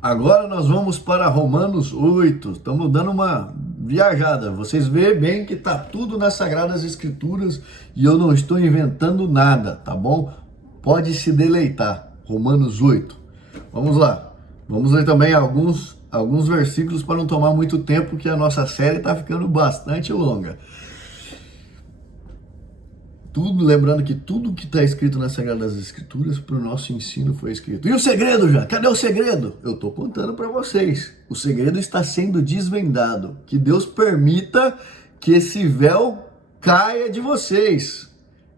Agora nós vamos para Romanos 8. Estamos dando uma viajada. Vocês veem bem que está tudo nas Sagradas Escrituras e eu não estou inventando nada, tá bom? Pode se deleitar. Romanos 8. Vamos lá. Vamos ler também alguns versículos para não tomar muito tempo, porque a nossa série está ficando bastante longa. Lembrando que tudo que está escrito nas Sagradas Escrituras para o nosso ensino foi escrito. E o segredo já? Cadê o segredo? Eu estou contando para vocês. O segredo está sendo desvendado. Que Deus permita que esse véu caia de vocês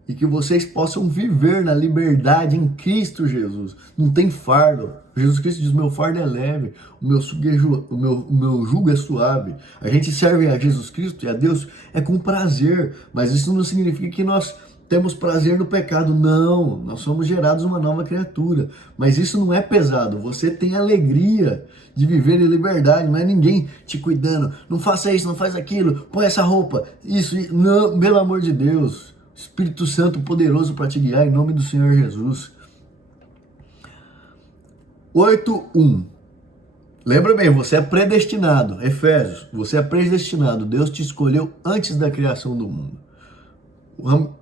e que vocês possam viver na liberdade em Cristo Jesus. Não tem fardo. Jesus Cristo diz: meu fardo é leve, o meu jugo é suave. A gente serve a Jesus Cristo e a Deus é com prazer, mas isso não significa que nós temos prazer no pecado. Não, nós somos gerados uma nova criatura, mas isso não é pesado. Você tem alegria de viver em liberdade, não é ninguém te cuidando. Não faça isso, não faz aquilo, põe essa roupa, isso, não, pelo amor de Deus. Espírito Santo poderoso para te guiar em nome do Senhor Jesus. 8:1. Lembra bem, você é predestinado. Efésios, você é predestinado. Deus te escolheu antes da criação do mundo.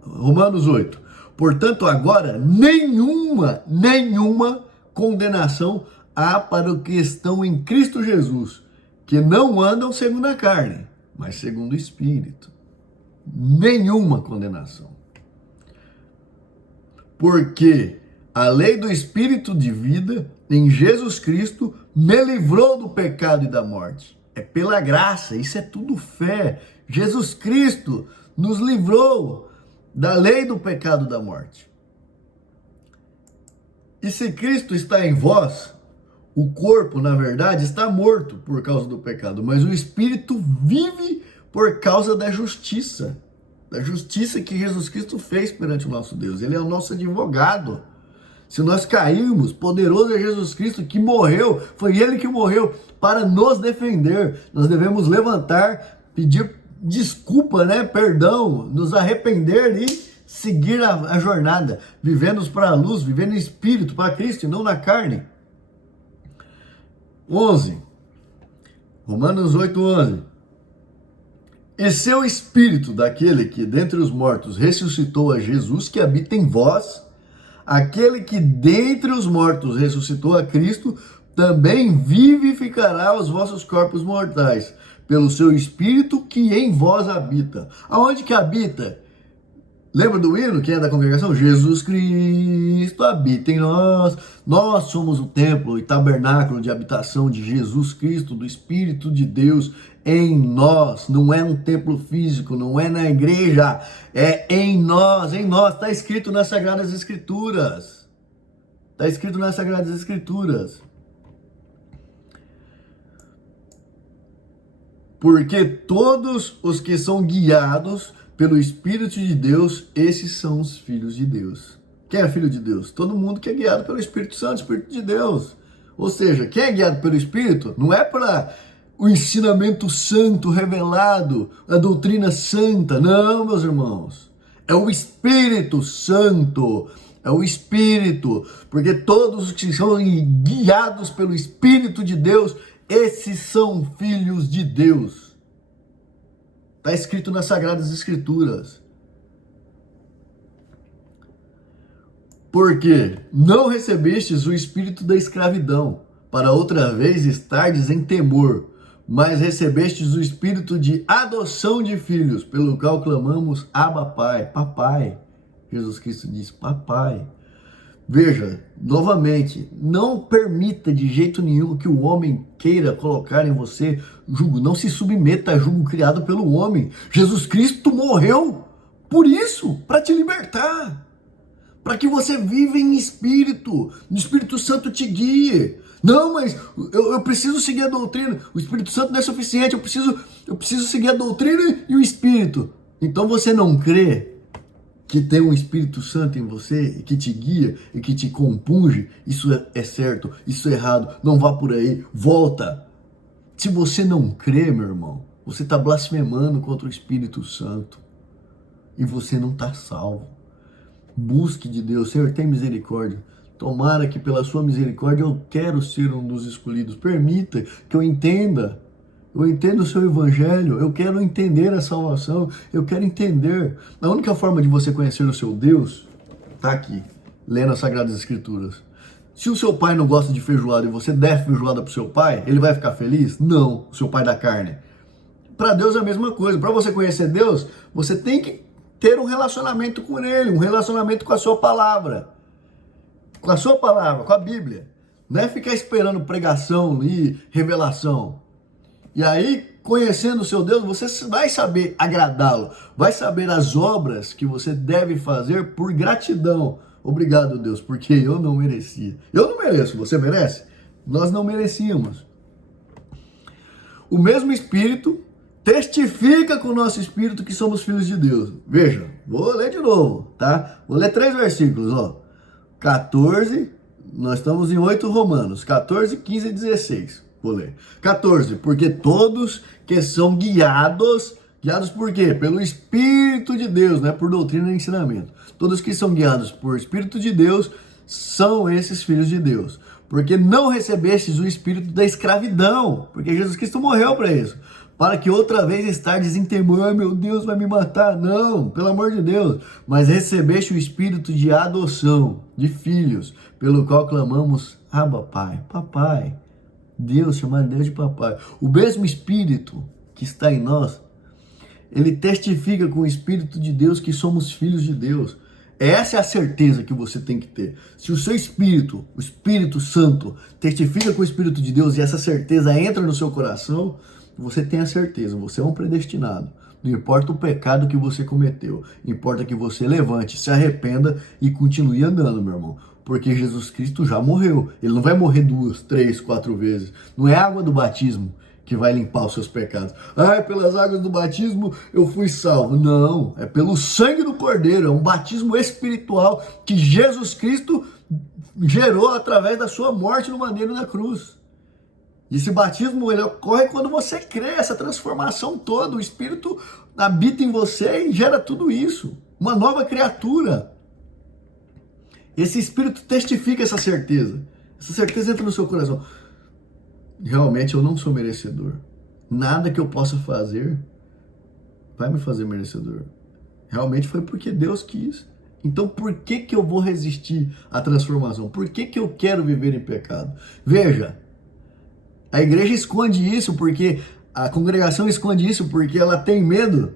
Romanos 8. Portanto, agora nenhuma condenação há para os que estão em Cristo Jesus, que não andam segundo a carne, mas segundo o Espírito. Nenhuma condenação. Porque a lei do Espírito de vida em Jesus Cristo me livrou do pecado e da morte. É pela graça, isso é tudo fé. Jesus Cristo nos livrou da lei do pecado e da morte. E se Cristo está em vós, o corpo, na verdade, está morto por causa do pecado, mas o Espírito vive por causa da justiça que Jesus Cristo fez perante o nosso Deus. Ele é o nosso advogado. Se nós cairmos, poderoso é Jesus Cristo que morreu, foi Ele que morreu para nos defender. Nós devemos levantar, pedir desculpa, perdão, nos arrepender e seguir a jornada, vivendo para a luz, vivendo em espírito, para Cristo e não na carne. 11. Romanos 8:11. E seu espírito daquele que dentre os mortos ressuscitou a Jesus, que habita em vós, aquele que dentre os mortos ressuscitou a Cristo, também vivificará os vossos corpos mortais, pelo seu Espírito que em vós habita. Aonde que habita? Lembra do hino? Quem é da congregação? Jesus Cristo habita em nós. Nós somos o templo e tabernáculo de habitação de Jesus Cristo, do Espírito de Deus em nós. Não é um templo físico, não é na igreja, é em nós, Está escrito nas Sagradas Escrituras. Está escrito nas Sagradas Escrituras. Porque todos os que são guiados pelo Espírito de Deus, esses são os filhos de Deus. Quem é filho de Deus? Todo mundo que é guiado pelo Espírito Santo, Espírito de Deus. Ou seja, quem é guiado pelo Espírito não é para o ensinamento santo revelado, a doutrina santa. Não, meus irmãos. É o Espírito Santo. É o Espírito. Porque todos os que são guiados pelo Espírito de Deus, esses são filhos de Deus. Está escrito nas Sagradas Escrituras. Porque não recebestes o espírito da escravidão, para outra vez estardes em temor, mas recebestes o espírito de adoção de filhos, pelo qual clamamos: Abba, Pai. Papai. Jesus Cristo diz: Papai. Veja, novamente, não permita de jeito nenhum que o homem queira colocar em você jugo. Não se submeta a jugo criado pelo homem. Jesus Cristo morreu por isso, para te libertar. Para que você viva em espírito. O Espírito Santo te guie. Não, mas eu preciso seguir a doutrina. O Espírito Santo não é suficiente. Eu preciso seguir a doutrina e o Espírito. Então você não crê que tem um Espírito Santo em você, que te guia e que te compunge? Isso é certo, isso é errado, não vá por aí, volta. Se você não crê, meu irmão, você está blasfemando contra o Espírito Santo e você não está salvo. Busque de Deus: Senhor, tem misericórdia, Tomara que pela sua misericórdia eu quero ser um dos escolhidos. Permita que eu entenda. Eu entendo o seu evangelho, eu quero entender a salvação, eu quero entender. A única forma de você conhecer o seu Deus está aqui, lendo as Sagradas Escrituras. Se o seu pai não gosta de feijoada e você der feijoada para o seu pai, ele vai ficar feliz? Não, o seu pai da carne. Para Deus é a mesma coisa. Para você conhecer Deus, você tem que ter um relacionamento com Ele, um relacionamento com a sua palavra. Com a sua palavra, com a Bíblia. Não é ficar esperando pregação e revelação. E aí, conhecendo o seu Deus, você vai saber agradá-lo. Vai saber as obras que você deve fazer por gratidão. Obrigado, Deus, porque eu não merecia. Eu não mereço, você merece? Nós não merecíamos. O mesmo Espírito testifica com o nosso espírito que somos filhos de Deus. Veja, vou ler de novo, tá? Vou ler 3 versículos, ó. 14, nós estamos em 8 Romanos, 14, 15 e 16. Vou ler. 14, porque todos que são guiados por quê? Pelo Espírito de Deus, não é por doutrina e ensinamento. Todos que são guiados por Espírito de Deus são esses filhos de Deus. Porque não recebestes o espírito da escravidão, porque Jesus Cristo morreu para isso. Para que outra vez estardes em temor, ai meu Deus, vai me matar. Não, pelo amor de Deus. Mas recebeste o espírito de adoção, de filhos, pelo qual clamamos, Abba, Pai, Papai. Deus, chamado Deus de Papai. O mesmo Espírito que está em nós, ele testifica com o Espírito de Deus que somos filhos de Deus. Essa é a certeza que você tem que ter. Se o seu Espírito, o Espírito Santo, testifica com o Espírito de Deus e essa certeza entra no seu coração, você tem a certeza, você é um predestinado. Não importa o pecado que você cometeu, importa que você levante, se arrependa e continue andando, meu irmão. Porque Jesus Cristo já morreu. Ele não vai morrer 2, 3, 4 vezes. Não é a água do batismo que vai limpar os seus pecados. Ah, pelas águas do batismo eu fui salvo. Não, é pelo sangue do Cordeiro. É um batismo espiritual que Jesus Cristo gerou através da sua morte no madeiro da cruz. E esse batismo ele ocorre quando você crê, essa transformação toda. O Espírito habita em você e gera tudo isso. Uma nova criatura. Esse Espírito testifica essa certeza. Essa certeza entra no seu coração. Realmente eu não sou merecedor. Nada que eu possa fazer vai me fazer merecedor. Realmente foi porque Deus quis. Então por que eu vou resistir à transformação? Por que eu quero viver em pecado? Veja, a igreja esconde isso porque a congregação esconde isso porque ela tem medo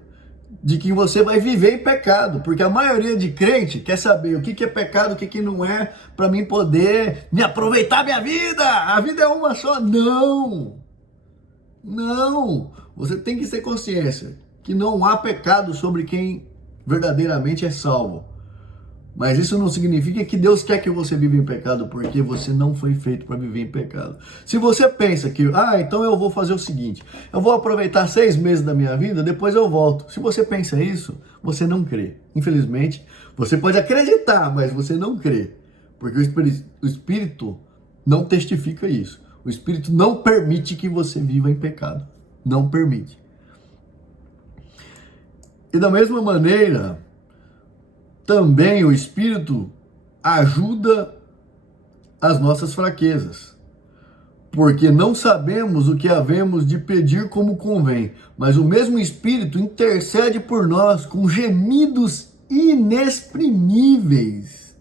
de que você vai viver em pecado, porque a maioria de crente quer saber o que é pecado, o que não é, para mim poder me aproveitar minha vida. A vida é uma só. Não, você tem que ter consciência que não há pecado sobre quem verdadeiramente é salvo. Mas isso não significa que Deus quer que você viva em pecado, porque você não foi feito para viver em pecado. Se você pensa que, então eu vou fazer o seguinte, eu vou aproveitar 6 meses da minha vida, depois eu volto. Se você pensa isso, você não crê. Infelizmente, você pode acreditar, mas você não crê. Porque o Espírito não testifica isso. O Espírito não permite que você viva em pecado. Não permite. E da mesma maneira, também o Espírito ajuda as nossas fraquezas, porque não sabemos o que havemos de pedir como convém, mas o mesmo Espírito intercede por nós com gemidos inexprimíveis.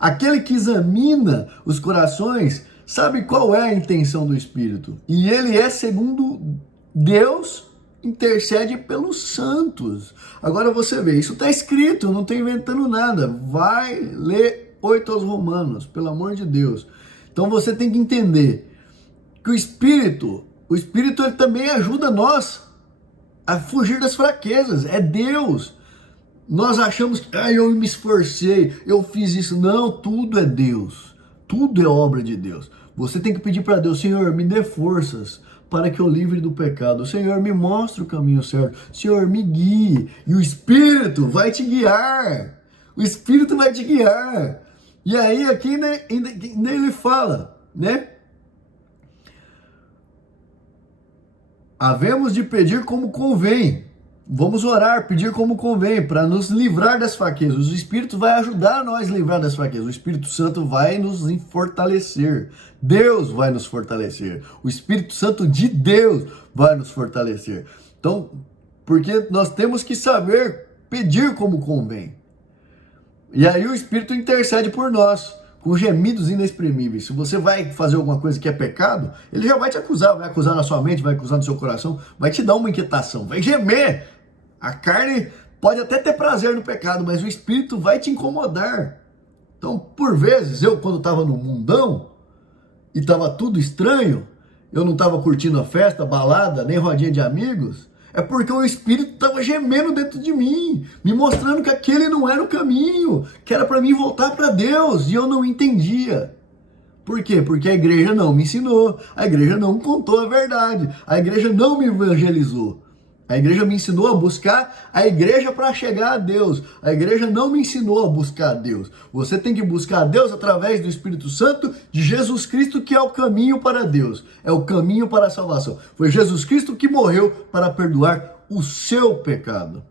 Aquele que examina os corações sabe qual é a intenção do Espírito, e ele é segundo Deus intercede pelos santos. Agora você vê, isso está escrito, eu não estou inventando nada. Vai ler 8 aos Romanos, pelo amor de Deus. Então você tem que entender que o Espírito ele também ajuda nós a fugir das fraquezas. É Deus. Nós achamos que eu me esforcei, eu fiz isso. Não, tudo é Deus. Tudo é obra de Deus. Você tem que pedir para Deus, Senhor, me dê forças para que eu livre do pecado. Senhor, me mostre o caminho certo. Senhor, me guie. E o Espírito vai te guiar. O Espírito vai te guiar. E aí aqui ele fala, né? Havemos de pedir como convém. Vamos orar, pedir como convém, para nos livrar das fraquezas. O Espírito vai ajudar nós a livrar das fraquezas. O Espírito Santo vai nos fortalecer. Deus vai nos fortalecer. O Espírito Santo de Deus vai nos fortalecer. Então, porque nós temos que saber pedir como convém. E aí o Espírito intercede por nós, com gemidos inexprimíveis. Se você vai fazer alguma coisa que é pecado, ele já vai te acusar, vai acusar na sua mente, vai acusar no seu coração, vai te dar uma inquietação, vai gemer. A carne pode até ter prazer no pecado, mas o Espírito vai te incomodar. Então, por vezes, eu quando estava no mundão e estava tudo estranho, eu não estava curtindo a festa, a balada, nem rodinha de amigos, é porque o Espírito estava gemendo dentro de mim, me mostrando que aquele não era o caminho, que era para mim voltar para Deus, e eu não entendia. Por quê? Porque a igreja não me ensinou, a igreja não me contou a verdade, a igreja não me evangelizou. A igreja me ensinou a buscar a igreja para chegar a Deus. A igreja não me ensinou a buscar a Deus. Você tem que buscar a Deus através do Espírito Santo de Jesus Cristo, que é o caminho para Deus. É o caminho para a salvação. Foi Jesus Cristo que morreu para perdoar o seu pecado.